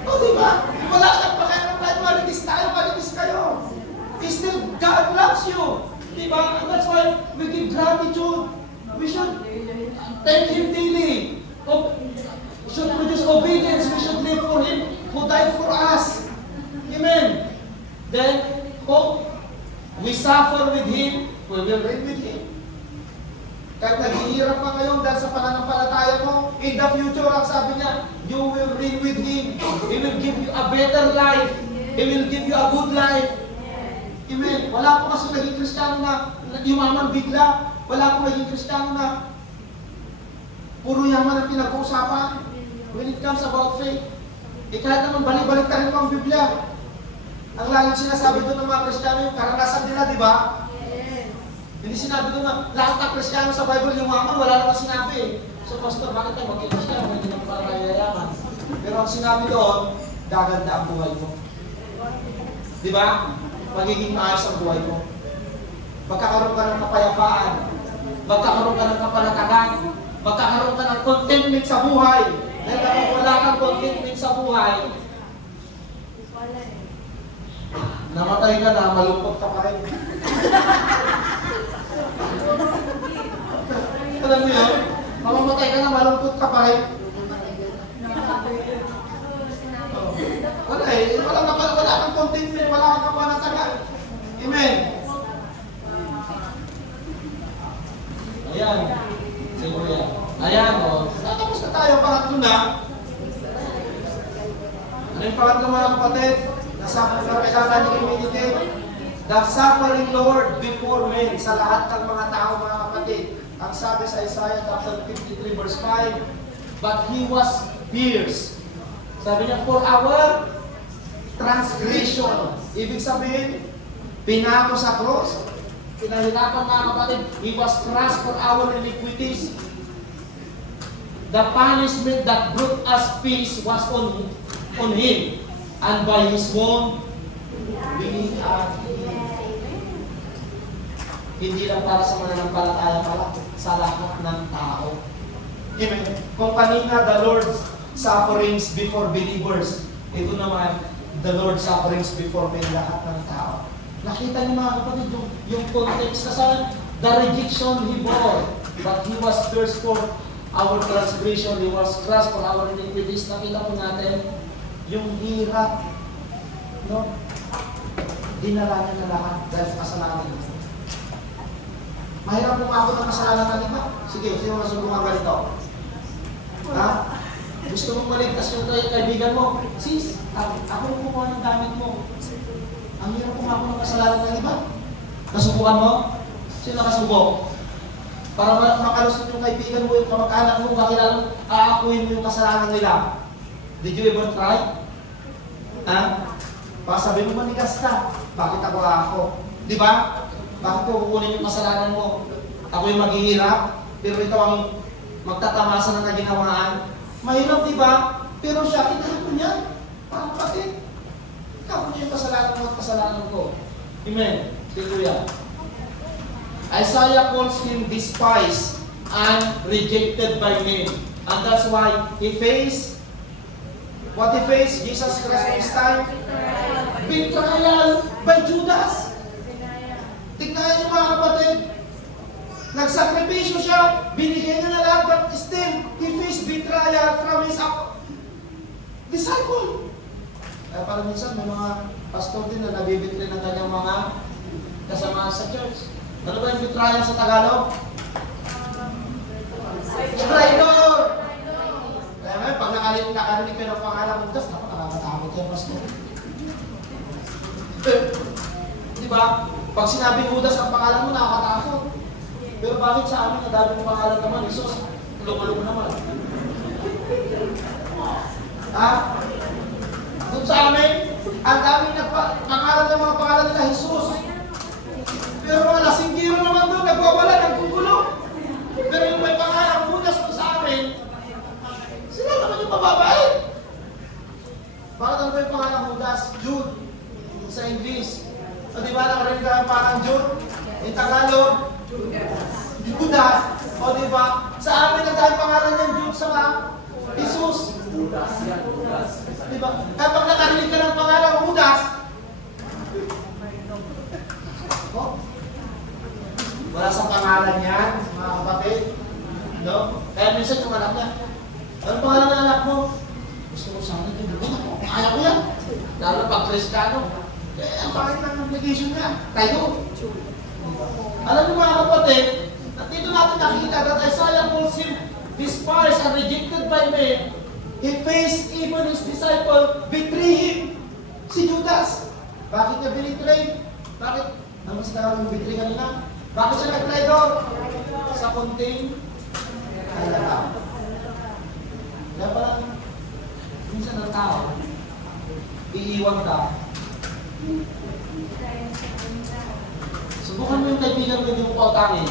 O, di ba? Wala kang pakialam kahit marites tayo, marites kayo. Still, God loves you. Di ba? And that's why we give gratitude. We should thank Him daily. Should produce obedience. We should live for Him who died for us. Amen. Then, we suffer with Him, we will reign with Him. Kahit naghihirap ka ngayon dahil sa pananampalataya mo, in the future, ang sabi niya, you will reign with Him. He will give you a better life. He will give you a good life. Amen. Wala po kasi naging Kristiyano na yumaman bigla. Wala po naging Kristiyano na puro yaman ang pinag-uusapan. When it comes about faith, kahit naman balik-balik ka rin mo ang Biblia. Ang laging sinasabi doon ng mga Kristiyano, yung karanasan nila, di ba? Yes. Hindi sinabi doon na lahat ng Kristiyano sa Bible yumaman, wala naman sinabi. So, Pastor, bakit tayo maging Kristiyano? Hindi naman para kayayaman. Pero ang sinabi doon, gaganda ang buhay mo. Di ba? Magiging maayos ang buhay mo. Magkakaroon ka ng kapayapaan. Magkakaroon ka ng kapanatagan. Magkakaroon ka ng contentment sa buhay. Dahil kapag wala kang contentment sa buhay, namatay ka na, malungkot ka pa rin. Alam mo yun? Mamamatay ka na, malungkot ka pa rin. Wala eh. Wala kang contentment, wala kang kapanatagan. Amen. Ayan. Sige yan. Ayan o. Tapos na tayo, pangatlo na. Ano yung pangatlo mga kapatid? Na kailangan nyo i-meditate. The suffering Lord before men. Sa lahat ng mga tao mga kapatid. Ang sabi sa Isaiah chapter 53 verse 5, but He was pierced. Sabi niya, for our transgression. Ibig sabihin, pinako sa cross. Pinahirapan mga kapatid. He was crushed for our iniquities. The punishment that brought us peace was on Him. And by His wound, we are healed. Hindi lang para sa mananampalataya pala, sa lahat ng tao. Amen. Kung kanina, the Lord's sufferings before believers, ito naman, the Lord's sufferings before men, lahat ng tao. Nakita niyo mga kapatid, yung context kasi, the rejection He bore, but He was pierced for our transgression, He was crushed for our iniquities. Nakita po natin, yung hirap, no? Dinala niya na lahat dahil sa kasalanan niya. Mahirap pumako ng kasalanan ka, di ba? Sige, sino nasubukan ganito? Ha? Gusto mong maligtas yung kaibigan mo? Sis, ako yung kumuha ng gamit mo. Ang hirap pumako ng kasalanan ka, di ba? Nasubukan mo? Sino nakasubok? Para makalusot yung kaibigan mo, yung kamag-anak mo, kakilala mo, aakuin mo yung kasalanan nila. Did you ever try? Ha? Baka sabi mo, manigas ka. Bakit ako? Di ba? Bakit ko kukunin yung kasalanan mo? Ako yung maghihirap, pero ito ang magtatamasa na naginawaan. Mahirap, di ba? Pero siya, kinahan mo niya. Parang pati. Ikaw niya yung kasalanan mo at kasalanan ko. Amen. Hallelujah. Isaiah calls him despised and rejected by men. And that's why he faced, what he faced, Jesus Christ this time? Betrayal by Judas. Tignan niyo mga kapatid. Nagsakripisyo siya, binigyan niya na lahat, but still, he faced betrayal from his disciple. Kaya parang minsan, may mga pastor din na nabibitray ng kanyang mga kasama sa church. Ano ba yung betrayal sa Tagalog? Traitor! Kaya ngayon, pag nakarinig kayo ng pangalan ng Judas, nakakatakot yan, pastor. Diba? Pag sinabi Judas ang pangalan mo, nakakatakot. Pero bakit sa amin, ang dami ng pangalan naman, Jesus, tulong-tulong naman. Ha? Doon sa amin, ang daming pangalan ng mga pangalan nila, Jesus. Pero mga lasinggiro naman doon, nagwawala ng gugulo. Pero yung may pangalan, Judas doon sa amin, sila naman yung mababait. Bakit ano ba yung pangalan Judas? Jude. Sa English. O diba, nakarinig ka yung pangalan Jude? Yung Tagalog? Judas. O diba, sa amin ang dahil pangalan niyan Jude sa Jesus. Diba? Kapag nakarinig ka ng pangalan Judas, wala sa pangalan yan, mga kapatid. No? Kaya minsan yung anak niya, anong pangalan ng anak mo? Gusto ko sana din. Kaya ko yan. Lalo pag Kristiyano. Ang pangalan ng application niya, tayo. Alam niyo mga kapatid, at dito natin nakikita that Isaiah calls him despised and rejected by men. He faced even his disciple betray him. Si Judas. Bakit niya binitray? Bakit? Ano mas yung betray kanina? Bakit siya nag-traitor? Sa konting halata. Kaya parang minsan ng tao, iiwan ka. Subukan mo yung kaibigan mo, hindi mo pautangin.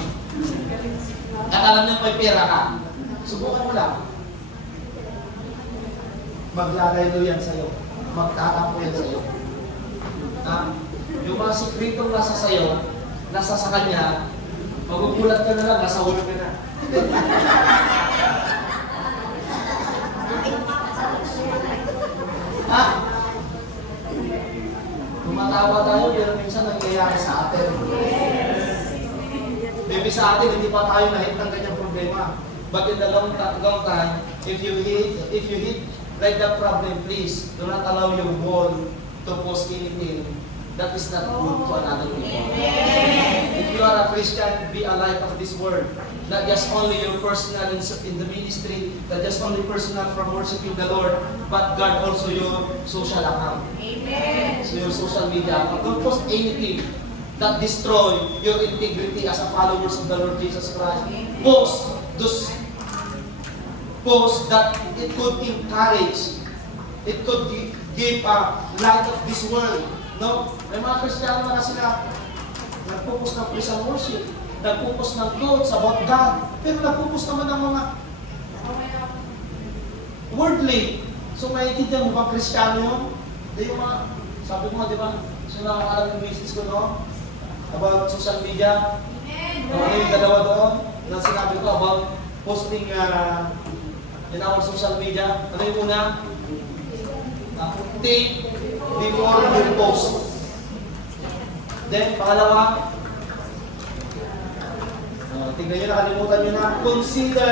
At alam niyo may pera ka. Subukan mo lang. Maglalaylo yan sa'yo. Magtatampo yan sa'yo. Yung mga sikretong nasa sa'yo, nasa sa kanya, magugulat ka na lang, nasa ulo ka na. Ha? Tumatawa tayo, pero minsan nangyayari sa atin. Maybe sa atin, hindi pa tayo nahit ng ganyang problema. But in the long time, if you hit like that problem, please, do not allow your wall to cause anything that is not good to another people. If you are a Christian, be a light of this world. Not just only your personal in the ministry, not just only personal from worshiping the Lord, but God also your social account. Amen. So your social media account. Don't post anything that destroy your integrity as a followers of the Lord Jesus Christ. Post those posts that it could encourage, it could give a light of this world. No? May mga Kristiyano na sila nagpupos ng praise and worship, nagpupos ng quotes about God, pero nagpupos naman ng mga worldly. So maintindihan mo ba Kristiyano yun? Di yung mga, sabi ko nga, di ba? So nakakalam yung message ko, no? About social media. Ano yung dalawa doon? Na sinabi ko about posting in our social media. Ano yung una? Think before you post. Then, pangalawa, tingnan nyo, nakalimutan nyo na, consider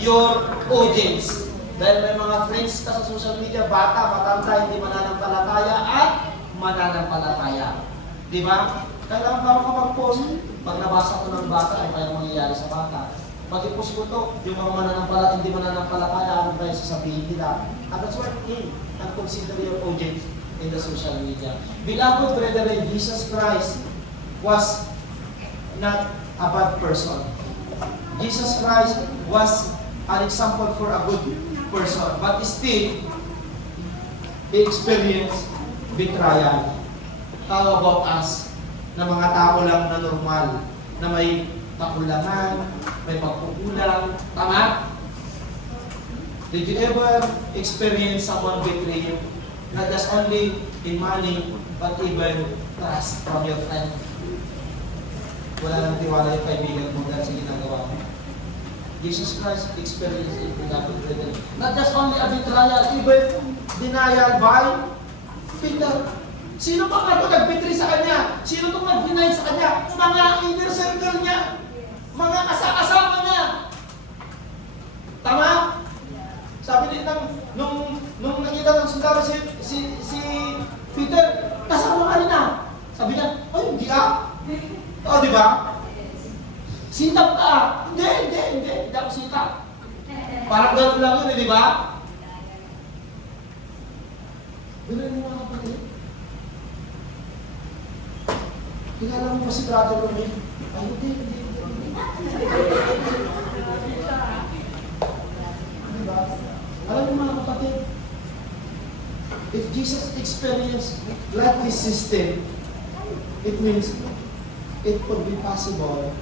your audience. Dahil may mga friends ka sa social media, bata, matanda, hindi mananampalataya at mananampalataya. Di ba? Kailangan ba makapag-post? Pag nabasa ko ng bata, ano kaya mangyayari sa bata? Pag i-post ko to, yung mga mananampalataya, hindi mananampalataya, ano ba yung sasabihin nila? And that's why, and consider your audience in the social media. Beloved brethren, Jesus Christ was not a bad person. Jesus Christ was an example for a good person. But still, he experienced betrayal. How about us, na mga tao lang na normal, na may kakulangan, may pagkukulang, tama? Did you ever experience someone betray you? Not just only in money, but even trust from your friend. Wala nang tiwala yung kaibigan mo dahil sa ginagawa mo. Jesus Christ experienced it without regret. Not just only a betrayal, even denial by Peter. Sino pa nga ito nag-betray sa kanya? Sino itong nag-deny sa kanya? Mga inner circle niya. Mga kasama niya. Tama? Sabi din nung nakita ng sundalo si Peter, kasama ka rin na. Sabi niya, ay hindi ah. O, di ba? Sitap ka. Hindi ako sitap. Parang gano'n lang yun, di ba? Bilang mo mga kapatid. Kilala mo ba si Brother Romeo? Ay, hindi. Diba? Alam mo mga kapatid, if Jesus experienced like this system, it means it could be possible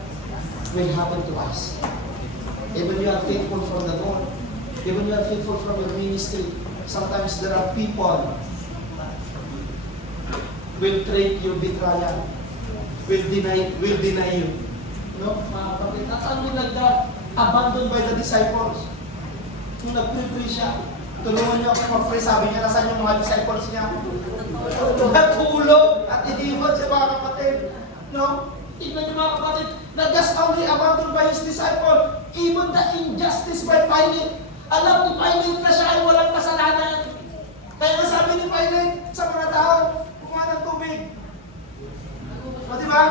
will happen to us. Even you are faithful from the Lord, even you are faithful from your ministry, sometimes there are people will treat you betrayal, will deny you. No? Mga kapatid, at ano nag-abandon by the disciples? Nung nag-pray siya, tulungan niyo ako mag-pray, sabi niya, nasan yung mga disciples niya? Natulog at iniwan siya mga kapatid. No? Tignan niyo mga kapatid, not just only abandoned by his disciple, even the injustice by Pilate. Alam ni Pilate na siya ay walang kasalanan. Kaya nga sabi ni Pilate sa mga tao, kumuha ng tubig. O diba?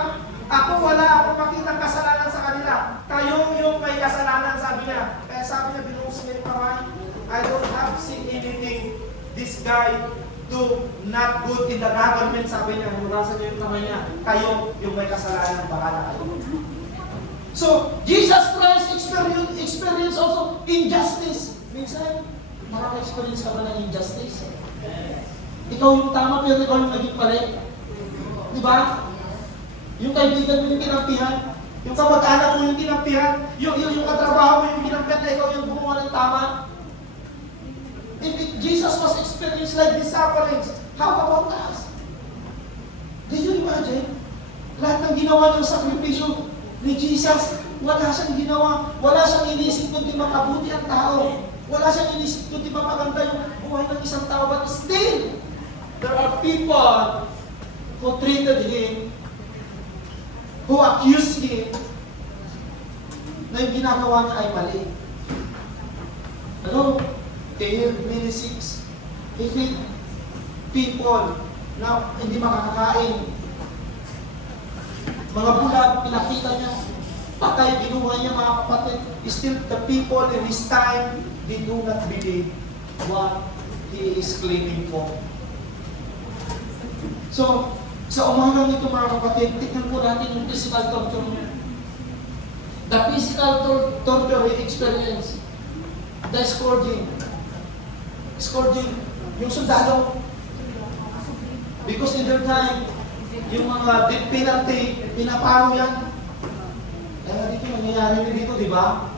Wala akong makitang kasalanan sa kanila. Kayo yung may kasalanan, sabi niya. Kaya sabi niya, binuhos niya yung kamay, I don't have seen anything this guy do not good in the government, sabi niya. Hulasan niya yung kamay niya. Kayo yung may kasalanan, bahala kayo. So, Jesus Christ experience also injustice. Minsan, nakaka-experience ka ba ng injustice? Ikaw yung tama, pero ikaw yung naging pali. Diba? Yung kaibigan mo yung kinampihan, yung kamag-anak mo yung kinampihan, yung katrabaho mo yung kinampihan na ikaw yung gumawa ng tama. If Jesus was experienced like these sufferings, how about us? Did you imagine? Lahat ng ginawa ng sakripisyo ni Jesus, wala siyang ginawa, wala siyang inisip kundi makabuti ang tao. Wala siyang inisip kundi mapaganda yung buhay ng isang tao. But still, there are people who treated him, who accused him, na yung ginagawa niya ay mali. Ano? Dale 26. If it people na hindi makakakain, mga bulag, pinakita niya, patay, binuhay niya mga kapatid, still the people in his time, they do not believe what he is claiming for. So, sa umagang ito mga kapatid, tignan po natin yung physical torture niya. The physical torture he experienced, the scourging, yung sundalo. Because in their time, yung mga death penalty, pinapalo yan. Kaya dito, nangyayari rin dito, di ba?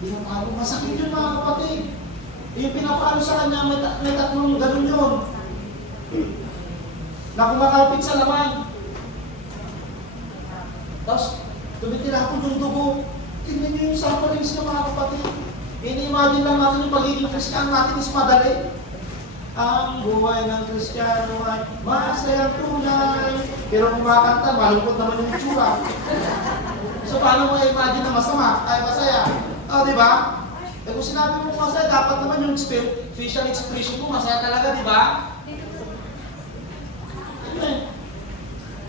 Pinapalo. Masakit yun mga kapatid. Yung pinapalo sa kanya, may tatlong ganun yun. Na kumakapit sa laman. Tapos, tumitira ko yung dugo. Tingnan nyo yung sufferings ng mga kapatid. Ini-imagine lang natin yung pagiging Kristiyano natin is madali. Ang buhay ng Kristiyano ay masayang tunay. Pero kung makakanta, malungkot naman yung itsura. So paano mo i-imagine na masama ay masaya? O, di ba? Eh kung sinabi mo masaya, dapat naman yung facial expression mo masaya talaga, di ba?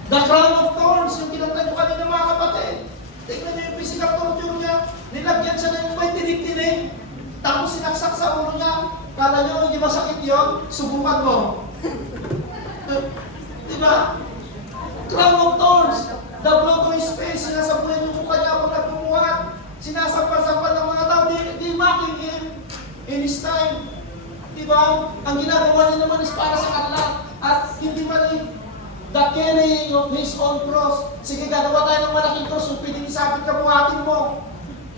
The crown of thorns, yung kinantay ko kanina mga kapatid. Tingnan niyo yung physical torture niya. Nilagyan siya na yung may tinig-tinig. Tapos sinaksak sa ulo niya. Kala niyo hindi masakit yun? Subukan mo. Diba? Crown of thorns. The blood of His face, sinasabuhin yung mukha niya pag nagmumuhat. Sinasampal-sampal ng mga tao, di mocking Him in His time. Diba? Ang ginagawa niya naman is para sa kanila. At hindi man the carrying of His own cross. Sige, gagawa tayo ng malaking cross, yung pwedeng isabit ka buhatin mo.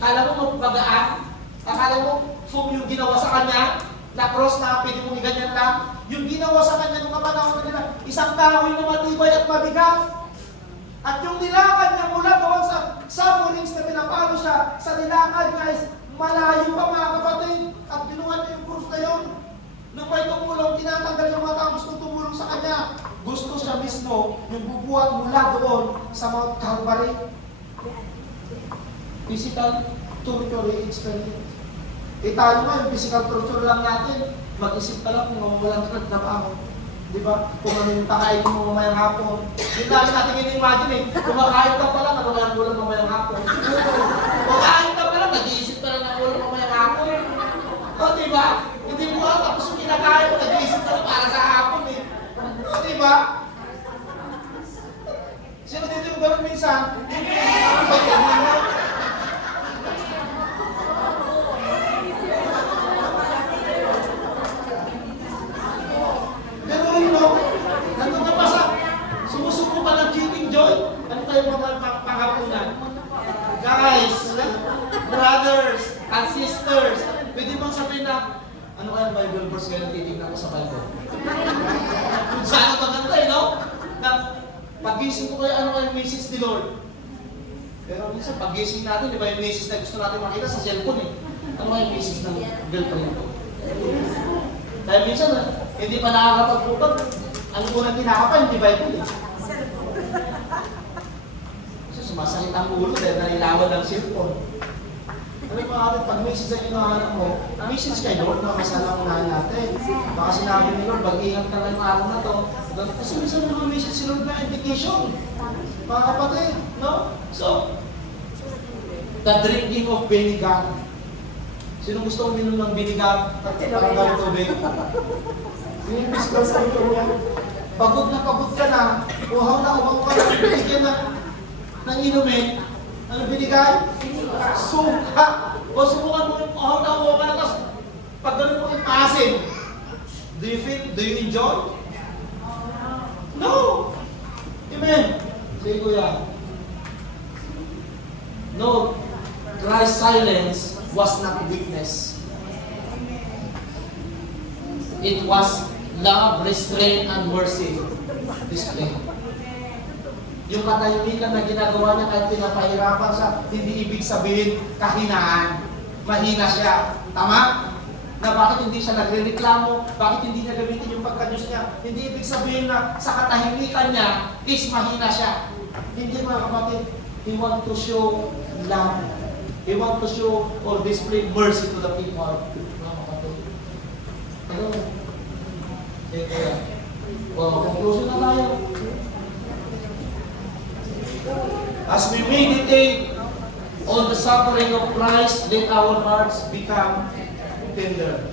Kala mo magpagaan? Akala mo yung ginawa sa Kanya, na cross na pwede mong iganyan lang? Yung ginawa sa Kanya nung kapanahon nila, isang kahoy na matibay at mabigat. At yung nilakad niya mula doon sa sufferings na pinapalo siya, sa nilakad guys, malayo pa mga kapatid. At binuhat niya yung cross na yun. Nung may tumulong, tinatanggal yung mga tao gusto tumulong sa Kanya. Gusto siya mismo yung bubuhat mula doon sa Mount Calvary. Physical torture experience. Eh tayo nga, yung physical torture lang natin. Mag-isip ka lang kung walang trabaho. Diba? Kung ano yung pakain mo mamayang hapon. Yung dami natin ini-imagine eh. Kumakain ka pa lang, nagawalan mo lang mamayang hapon. Kumakain ka pa lang, nag-iisip ka lang ng ulam mamayang hapon. O diba? Hindi mo lang, tapos yung kinakain mo, nag-iisip ka lang para sa hapon eh. O diba? Sino dito yung gano'n minsan? Nandun ka pa sa sumusuko pa ng cheating joy. Ano kayo mga pangapunan? Guys, brothers and sisters, pwede bang sabihin na, ano kaya Bible verse ngayon titignan ko sa Bible? Kung saan ang maganda eh, no? Na pagising ko kayo, ano kaya yung message ni Lord? Pero minsan, pagising natin, di ba yung message na gusto natin makita sa cellphone eh? Ano kaya yung message ng girlfriend ko? Kaya minsan, hindi pa nakakapagpupag. Ang unang kinakapa, hindi Bible eh. So, sumasakit ang ulo dahil nailawan ng cellphone. Ano yung mga kapit, pag message ang hinahanap mo, message kay Lord na masala ang unahan natin. Baka sinabi ni Lord, mag-ingat ka lang yung araw na to. Kasi minsan yung mga message si Lord na indication. Mga kapatid, no? So, the drinking of vinegar. Sino gusto uminom ng vinegar? Parang gawin tubig. Pinipis ka sa ito niya. Pagod ka na, uhaw ka na, bigyan ng inumin. Ano binigay? Suka. O subukan mo yung uhaw ka na, tapos pag gano'n mo yung asin. Do you feel? Do you enjoy? No! Amen! Sige kuya. No, Christ's silence was not weakness. It was love, restraint, and mercy display. Yung katahimikan na ginagawa niya kahit pinapahirapan siya, hindi ibig sabihin kahinaan. Mahina siya. Tama? Na bakit hindi siya nagre-reklamo, bakit hindi niya gamitin yung pagka-Diyos niya. Hindi ibig sabihin na sa katahimikan niya is mahina siya. Hindi mga kapatid. He want to show love. He want to show or display mercy to the people. Mga kapatid. Ano? Kaya, conclusion na tayo. As we meditate on the suffering of Christ, let our hearts become tender.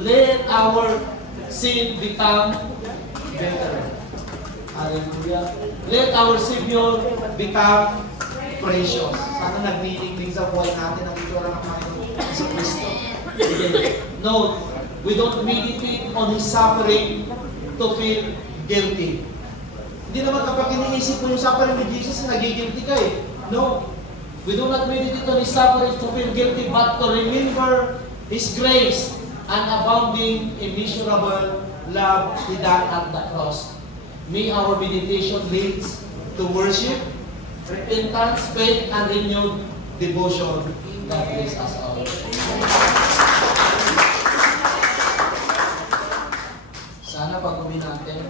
Let our sin become better. Hallelujah. Let our Savior become precious. Sana nagniling sa buhay natin ang itsura ng Panginoon sa Kristo. Note, we don't meditate on His suffering to feel guilty. Hindi naman kapag iniisip mo yung suffering ni Jesus, nagigilty ka eh. No. We do not meditate on His suffering to feel guilty, but to remember His grace and abounding, immeasurable love He done at the cross. May our meditation leads to worship, repentance, faith, and renewed devotion. God bless us all. Sana pag-uwi natin,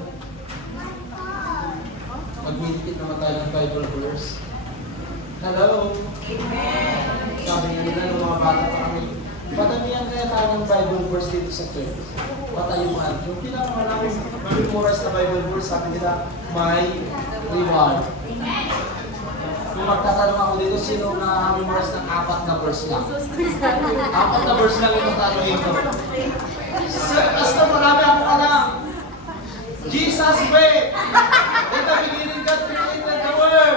mag-meditate naman tayo ng Bible verse. Hello? Amen! Sabi nga nila ng mga bata pa kami, patamihan kaya tayo ng Bible verse dito sa church. Patayuan. Yung pinakamalawin, memorize na Bible verse, sabi nila, may reward. Kung magtatanong ako dito, sino na memorize ng 4 na verse lang? 4 na verse lang yung tatanungin ko. Basta marami ako alam. Jesus wept. In the beginning, God created the world.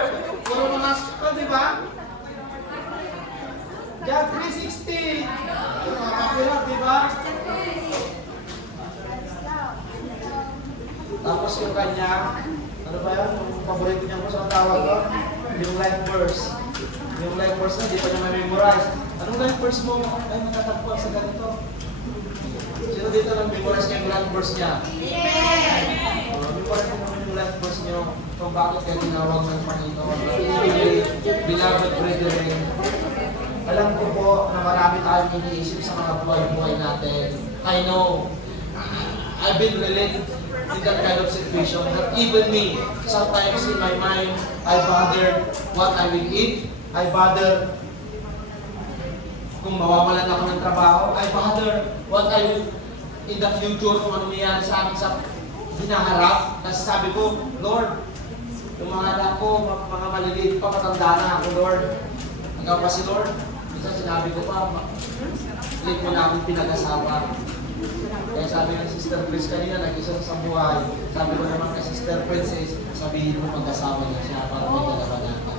verse yung kanya, ano ba yan? Yung paborito niya verse, ang tawag ko? Yung life verse. Yung life verse na, di pa niya ma-memorize. Anong life verse mo? Ay, matatagpuan sa ganito. Sino dito nag-memorize niya yung life verse niya? Memorize mo naman yung life verse niyo kung bakit kayo tinawag ng Panginoon. Beloved brethren, alam ko po na marami tayong iniisip sa mga buhay-buhay natin. I know, I've been related in that kind of situation that even me, sometimes in my mind, I bother what I will eat. I bother kung mawawalan ako ng trabaho. I bother what I will in the future, kung ano nangyayari sa akin sa hinaharap. Kasi sabi ko, Lord, yung mga anak ko, mga maliliit pa, matanda na ako, Lord. Hanggang pa si Lord. Minsan sinabi ko pa, late mo na akong pinag-asawa. Kaya sabi ng Sister Chris kanina, nag-isa sa buhay. Sabi ko naman kay Sister Princess, sabihin mo mag-asawa niya siya para may dalawa-dalawa.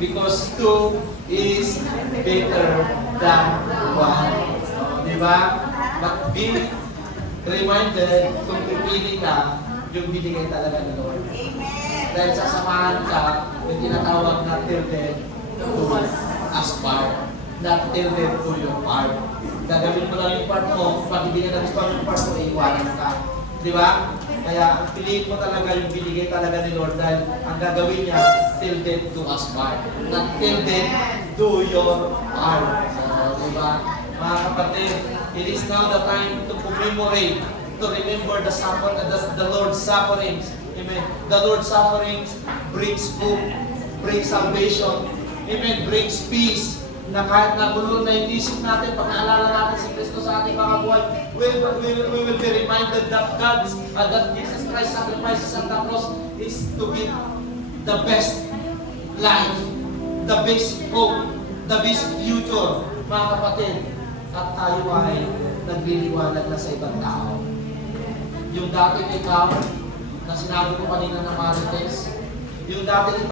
Because two is better than one. Di ba? But be reminded, kung pipili ka, yung binigay talaga ng Lord. Dahil sasamahan ka, yung tinatawag na tilted to aspire. Not tilted to your part. Gagawin mo lang yung part mo, pag hindi ka nagustuhan yung part mo, iiwanan ka. Di ba? Kaya piliin mo talaga yung binigay talaga ni Lord dahil ang gagawin niya, tilted to aspire. Not tilted to your part. So, di ba? Mga kapatid, it is now the time to commemorate, to remember the Lord's sufferings. Amen. The Lord's sufferings brings hope, brings salvation. Amen. Brings peace. Na kahit nagulo na yung isip natin, pag naalala natin si Kristo sa ating mga buhay, we will be reminded that that Jesus Christ sacrifices on the cross is to give the best life, the best hope, the best future, mga kapatid. At tayo ay nagliliwanag na sa ibang tao. Yung dating ikaw, na sinabi ko kanina ng Marites, yung dating